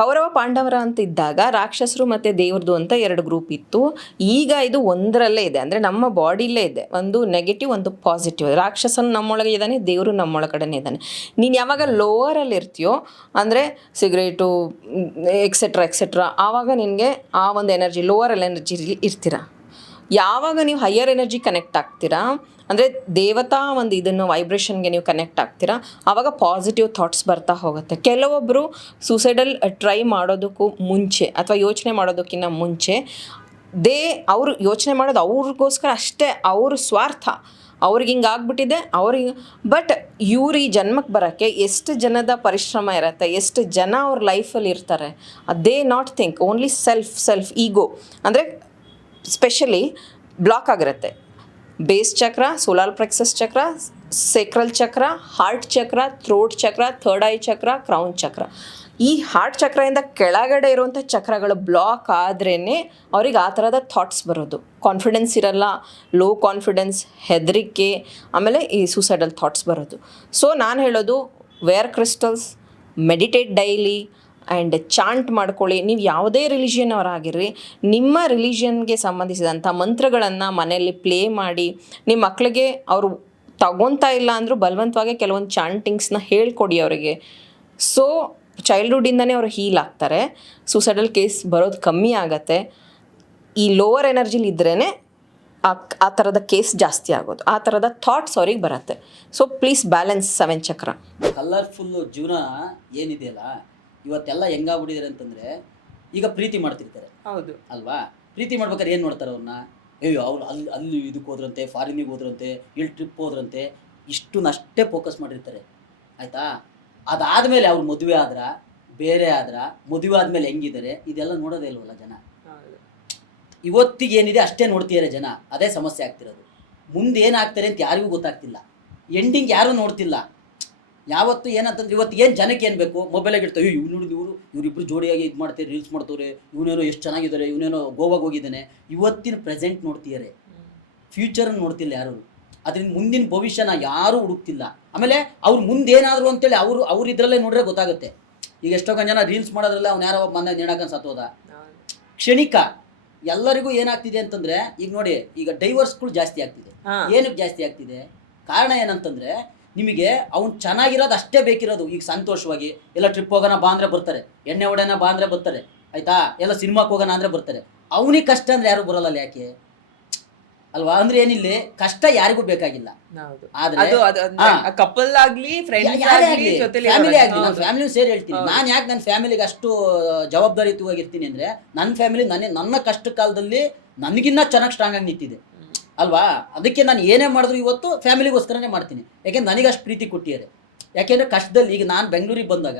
ಕೌರವ ಪಾಂಡವರ ಅಂತ ಇದ್ದಾಗ ರಾಕ್ಷಸರು ಮತ್ತು ದೇವ್ರದ್ದು ಅಂತ 2 ಗ್ರೂಪ್ ಇತ್ತು. ಈಗ ಇದು ಒಂದರಲ್ಲೇ ಇದೆ, ಅಂದರೆ ನಮ್ಮ ಬಾಡಿಲೇ ಇದೆ. ಒಂದು ನೆಗೆಟಿವ್, ಒಂದು ಪಾಸಿಟಿವ್. ರಾಕ್ಷಸನು ನಮ್ಮೊಳಗೆ ಇದ್ದಾನೆ, ದೇವರು ನಮ್ಮೊಳಗಡೆ ಇದ್ದಾನೆ. ನೀನು ಯಾವಾಗ ಲೋವರಲ್ಲಿ ಇರ್ತೀಯೋ, ಅಂದರೆ ಸಿಗರೇಟು ಎಕ್ಸೆಟ್ರಾ ಎಕ್ಸೆಟ್ರಾ, ಆವಾಗ ನಿನಗೆ ಆ ಒಂದು ಎನರ್ಜಿ, ಲೋವರಲ್ಲಿ ಎನರ್ಜಿಲಿ ಇರ್ತೀರ. ಯಾವಾಗ ನೀವು ಹೈಯರ್ ಎನರ್ಜಿ ಕನೆಕ್ಟ್ ಆಗ್ತೀರಾ, ಅಂದರೆ ದೇವತಾ ಒಂದು ಇದನ್ನು ವೈಬ್ರೇಷನ್ಗೆ ನೀವು ಕನೆಕ್ಟ್ ಆಗ್ತೀರಾ, ಆವಾಗ ಪಾಸಿಟಿವ್ ಥಾಟ್ಸ್ ಬರ್ತಾ ಹೋಗುತ್ತೆ. ಕೆಲವೊಬ್ಬರು ಸೂಸೈಡಲ್ ಟ್ರೈ ಮಾಡೋದಕ್ಕೂ ಮುಂಚೆ ಅಥವಾ ಯೋಚನೆ ಮಾಡೋದಕ್ಕಿಂತ ಮುಂಚೆ ಅವರು ಯೋಚನೆ ಮಾಡೋದು ಅವ್ರಿಗೋಸ್ಕರ ಅಷ್ಟೇ, ಅವ್ರ ಸ್ವಾರ್ಥ, ಅವ್ರಿಗೆ ಹಿಂಗೆ ಆಗ್ಬಿಟ್ಟಿದೆ ಅವ್ರಿಗೆ. ಬಟ್ ಇವ್ರು ಈ ಜನ್ಮಕ್ಕೆ ಬರೋಕ್ಕೆ ಎಷ್ಟು ಜನದ ಪರಿಶ್ರಮ ಇರುತ್ತೆ, ಎಷ್ಟು ಜನ ಅವ್ರ ಲೈಫಲ್ಲಿ ಇರ್ತಾರೆ. They not think, only self ego ಅಂದರೆ ಸ್ಪೆಷಲಿ ಬ್ಲಾಕ್ ಆಗಿರುತ್ತೆ. Base chakra, solar plexus chakra, sacral chakra, heart chakra, throat chakra, third eye chakra, crown chakra. ಈ ಹಾರ್ಟ್ ಚಕ್ರದಿಂದ ಕೆಳಗಡೆ ಇರುವಂಥ ಚಕ್ರಗಳು ಬ್ಲಾಕ್ ಆದ್ರೇ ಅವ್ರಿಗೆ ಆ ಥರದ ಥಾಟ್ಸ್ ಬರೋದು. ಕಾನ್ಫಿಡೆನ್ಸ್ ಇರಲ್ಲ, ಲೋ ಕಾನ್ಫಿಡೆನ್ಸ್, ಹೆದರಿಕೆ, ಆಮೇಲೆ ಈ ಸೂಸೈಡಲ್ ಥಾಟ್ಸ್ ಬರೋದು. ಸೊ ನಾನು ಹೇಳೋದು, wear crystals, meditate daily and chant ಮಾಡ್ಕೊಳ್ಳಿ. ನೀವು ಯಾವುದೇ ರಿಲಿಜಿಯನ್ ಅವರಾಗಿರ್ರಿ, ನಿಮ್ಮ ರಿಲಿಜಿಯನ್ಗೆ ಸಂಬಂಧಿಸಿದಂಥ ಮಂತ್ರಗಳನ್ನು ಮನೆಯಲ್ಲಿ ಪ್ಲೇ ಮಾಡಿ, ನಿಮ್ಮ ಮಕ್ಕಳಿಗೆ ಅವರು ತಗೊತಾ ಇಲ್ಲ ಅಂದರೂ ಬಲವಂತವಾಗಿ ಕೆಲವೊಂದು ಚಾಂಟಿಂಗ್ಸ್ನ ಹೇಳ್ಕೊಡಿ ಅವರಿಗೆ. ಸೊ ಚೈಲ್ಡ್ಹುಡ್ಡಿಂದನೇ ಅವರು ಹೀಲ್ ಆಗ್ತಾರೆ, ಸೂಸೈಡಲ್ ಕೇಸ್ ಬರೋದು ಕಮ್ಮಿ ಆಗತ್ತೆ. ಈ ಲೋವರ್ ಎನರ್ಜಿಲಿ ಇದ್ರೇ ಆ ಥರದ ಕೇಸ್ ಜಾಸ್ತಿ ಆಗೋದು, ಆ ಥರದ ಥಾಟ್ಸ್ ಅವ್ರಿಗೆ ಬರುತ್ತೆ. ಸೊ ಪ್ಲೀಸ್ ಬ್ಯಾಲೆನ್ಸ್ 7 ಚಕ್ರ. ಕಲರ್ಫುಲ್ಲು ಜೀವನ ಏನಿದೆಯಲ್ಲ, ಇವತ್ತೆಲ್ಲ ಹೆಂಗಾಗ್ಬಿಟ್ಟಿದ್ದಾರೆ ಅಂತಂದರೆ, ಈಗ ಪ್ರೀತಿ ಮಾಡ್ತಿರ್ತಾರೆ, ಹೌದು ಅಲ್ವಾ? ಪ್ರೀತಿ ಮಾಡ್ಬೇಕಾದ್ರೆ ಏನು ನೋಡ್ತಾರೆ ಅವ್ರನ್ನ, ಅಯ್ಯೋ ಅವ್ರು ಅಲ್ಲಿ ಇದಕ್ಕೆ ಹೋದ್ರಂತೆ, ಫಾರಿನಿಗೆ ಹೋದ್ರಂತೆ, ಇಲ್ಲಿ ಟ್ರಿಪ್ ಹೋದ್ರಂತೆ, ಇಷ್ಟನ್ನಷ್ಟೇ ಫೋಕಸ್ ಮಾಡಿರ್ತಾರೆ, ಆಯಿತಾ? ಅದಾದಮೇಲೆ ಅವ್ರು ಮದುವೆ ಆದ್ರೆ, ಬೇರೆ ಆದ್ರೆ, ಮದುವೆ ಆದಮೇಲೆ ಹೆಂಗಿದ್ದಾರೆ ಇದೆಲ್ಲ ನೋಡೋದೇ ಇಲ್ವಲ್ಲ ಜನ. ಇವತ್ತಿಗೆ ಏನಿದೆ ಅಷ್ಟೇ ನೋಡ್ತಿದ್ದಾರೆ ಜನ, ಅದೇ ಸಮಸ್ಯೆ ಆಗ್ತಿರೋದು. ಮುಂದೆ ಏನಾಗ್ತಾರೆ ಅಂತ ಯಾರಿಗೂ ಗೊತ್ತಾಗ್ತಿಲ್ಲ, ಎಂಡಿಂಗ್ ಯಾರೂ ನೋಡ್ತಿಲ್ಲ. ಯಾವತ್ತು ಏನಂತಂದ್ರೆ, ಇವತ್ತು ಏನು ಜನಕ್ಕೆ ಏನು ಬೇಕು, ಮೊಬೈಲಾಗಿ ಇಡ್ತಾರೆ, ಇವರಿಬ್ಬರು ಜೋಡಿಯಾಗಿ ಇದು ಮಾಡ್ತಾರೆ, ರೀಲ್ಸ್ ಮಾಡ್ತವ್ರೆ, ಇವನೇನೋ ಎಷ್ಟು ಚೆನ್ನಾಗಿದ್ದಾರೆ, ಇವನೇನೋ ಗೋವಾಗೆ ಹೋಗಿದ್ದಾನೆ. ಇವತ್ತಿನ ಪ್ರೆಸೆಂಟ್ ನೋಡ್ತಿದ್ದಾರೆ, ಫ್ಯೂಚರನ್ನು ನೋಡ್ತಿಲ್ಲ ಯಾರು. ಅದರಿಂದ ಮುಂದಿನ ಭವಿಷ್ಯನ ಯಾರೂ ಹುಡುಕ್ತಿಲ್ಲ. ಆಮೇಲೆ ಅವ್ರು ಮುಂದೇನಾದ್ರು ಅಂತೇಳಿ ಅವ್ರು ಇದರಲ್ಲೇ ನೋಡ್ರೆ ಗೊತ್ತಾಗುತ್ತೆ. ಈಗ ಎಷ್ಟೊಂದು ಜನ ರೀಲ್ಸ್ ಮಾಡೋದ್ರಲ್ಲೇ ಅವ್ನು ಯಾರೋ ಮನೆ ನೇಣಾಕಂಡು ಸತ್ತೋದ. ಕ್ಷಣಿಕ. ಎಲ್ಲರಿಗೂ ಏನಾಗ್ತಿದೆ ಅಂತಂದರೆ, ಈಗ ನೋಡಿ, ಈಗ ಡೈವರ್ಸ್ಗಳು ಜಾಸ್ತಿ ಆಗ್ತಿದೆ. ಏನಕ್ಕೆ ಜಾಸ್ತಿ ಆಗ್ತಿದೆ? ಕಾರಣ ಏನಂತಂದರೆ, ನಿಮಗೆ ಅವ್ನು ಚೆನ್ನಾಗಿರೋದು ಅಷ್ಟೇ ಬೇಕಿರೋದು. ಈಗ ಸಂತೋಷವಾಗಿ ಎಲ್ಲ ಟ್ರಿಪ್ ಹೋಗೋಣ ಬಾ ಅಂದರೆ ಬರ್ತಾರೆ, ಎಣ್ಣೆ ಹೊಡೆಯೋಣ ಬಾ ಅಂದರೆ ಬರ್ತಾರೆ, ಆಯಿತಾ? ಎಲ್ಲ ಸಿನಿಮಾಕ್ಕೆ ಹೋಗೋಣ ಅಂದರೆ ಬರ್ತಾರೆ. ಅವನಿಗೆ ಕಷ್ಟ ಅಂದರೆ ಯಾರು ಬರೋಲ್ಲ, ಯಾಕೆ ಅಲ್ವಾ? ಅಂದ್ರೆ ಏನಿಲ್ಲ, ಕಷ್ಟ ಯಾರಿಗೂ ಬೇಕಾಗಿಲ್ಲ. ಕಪಲ್ ಆಗ್ಲಿ, ಫ್ಯಾಮಿಲಿ ಆಗ್ಲಿ, ನಾನು ಫ್ಯಾಮಿಲಿ ಸೇರಿ ಹೇಳ್ತೀನಿ. ನಾನು ಯಾಕೆ ನನ್ನ ಫ್ಯಾಮಿಲಿಗೆ ಅಷ್ಟು ಜವಾಬ್ದಾರಿಯುತವಾಗಿರ್ತೀನಿ ಅಂದರೆ, ನನ್ನ ಫ್ಯಾಮಿಲಿ ನನ್ನ ಕಷ್ಟ ಕಾಲದಲ್ಲಿ ನನಗಿನ್ನ ಚೆನ್ನಾಗಿ ಸ್ಟ್ರಾಂಗ್ ಆಗಿ ನಿಂತಿದೆ ಅಲ್ವಾ? ಅದಕ್ಕೆ ನಾನು ಏನೇ ಮಾಡಿದ್ರು ಇವತ್ತು ಫ್ಯಾಮಿಲಿಗೋಸ್ಕರನೇ ಮಾಡ್ತೀನಿ. ಯಾಕೆಂದ್ರೆ ನನಗೆ ಅಷ್ಟು ಪ್ರೀತಿ ಕೊಟ್ಟಿದ್ದಾರೆ. ಯಾಕೆಂದರೆ ಕಷ್ಟದಲ್ಲಿ, ಈಗ ನಾನು ಬೆಂಗಳೂರಿಗೆ ಬಂದಾಗ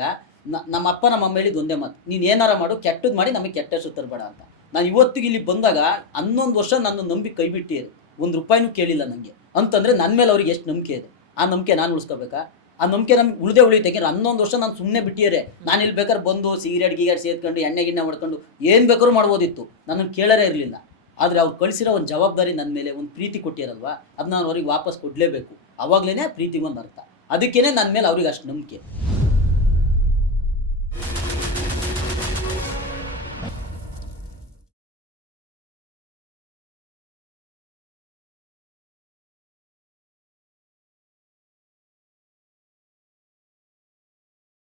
ನಮ್ಮ ಅಪ್ಪ ನಮ್ಮ ಅಮ್ಮ ಹೇಳಿದ್ದು ಒಂದೇ ಮಾತು, ನೀನು ಏನಾರ ಮಾಡು, ಕೆಟ್ಟದ್ದು ಮಾಡಿ ನಮಗೆ ಕೆಟ್ಟ ಹೆಸರು ತರಬೇಡ ಅಂತ. ನಾನು ಇವತ್ತಿಗೆ ಇಲ್ಲಿ ಬಂದಾಗ 11 ವರ್ಷ ನನ್ನ ನಂಬಿ ಕೈ ಬಿಟ್ಟಿದ್ದಾರೆ, ₹1 ಕೇಳಿಲ್ಲ ನನಗೆ. ಅಂತಂದರೆ ನನ್ನ ಮೇಲೆ ಅವ್ರಿಗೆ ಎಷ್ಟು ನಂಬಿಕೆ ಇದೆ, ಆ ನಂಬಿಕೆ ನಾನು ಉಳಿಸ್ಕೋಬೇಕಾ? ಆ ನಂಬಿಕೆ ನಮ್ಗೆ ಉಳಿದೇ ಉಳಿಯುತ್ತೆ. ಯಾಕೆಂದ್ರೆ 11 ವರ್ಷ ನಾನು ಸುಮ್ಮನೆ ಬಿಟ್ಟಿದ್ದಾರೆ. ನಾನು ಇಲ್ಲಿ ಬೇಕಾದ್ರೆ ಬಂದು ಸಿಗರೇಟ್ ಸೇರ್ಕೊಂಡು ಎಣ್ಣೆ ಗಿಣ್ಣೆ ಮಾಡ್ಕೊಂಡು ಏನು ಬೇಕಾದ್ರೂ ಮಾಡ್ಬೋದಿತ್ತು, ನನ್ನನ್ನು ಕೇಳರೇ ಇರಲಿಲ್ಲ. ಆದರೆ ಅವ್ರು ಕಳಿಸಿರೋ ಒಂದು ಜವಾಬ್ದಾರಿ ನನ್ನ ಮೇಲೆ, ಒಂದು ಪ್ರೀತಿ ಕೊಟ್ಟಿರಲ್ವಾ, ಅದನ್ನ ನಾನು ಅವ್ರಿಗೆ ವಾಪಸ್ ಕೊಡಲೇಬೇಕು. ಅವಾಗಲೇ ಪ್ರೀತಿ ಒಂದು ಅರ್ಥ. ಅದಕ್ಕೇ ನನ್ನ ಮೇಲೆ ಅವ್ರಿಗೆ ಅಷ್ಟು ನಂಬಿಕೆ.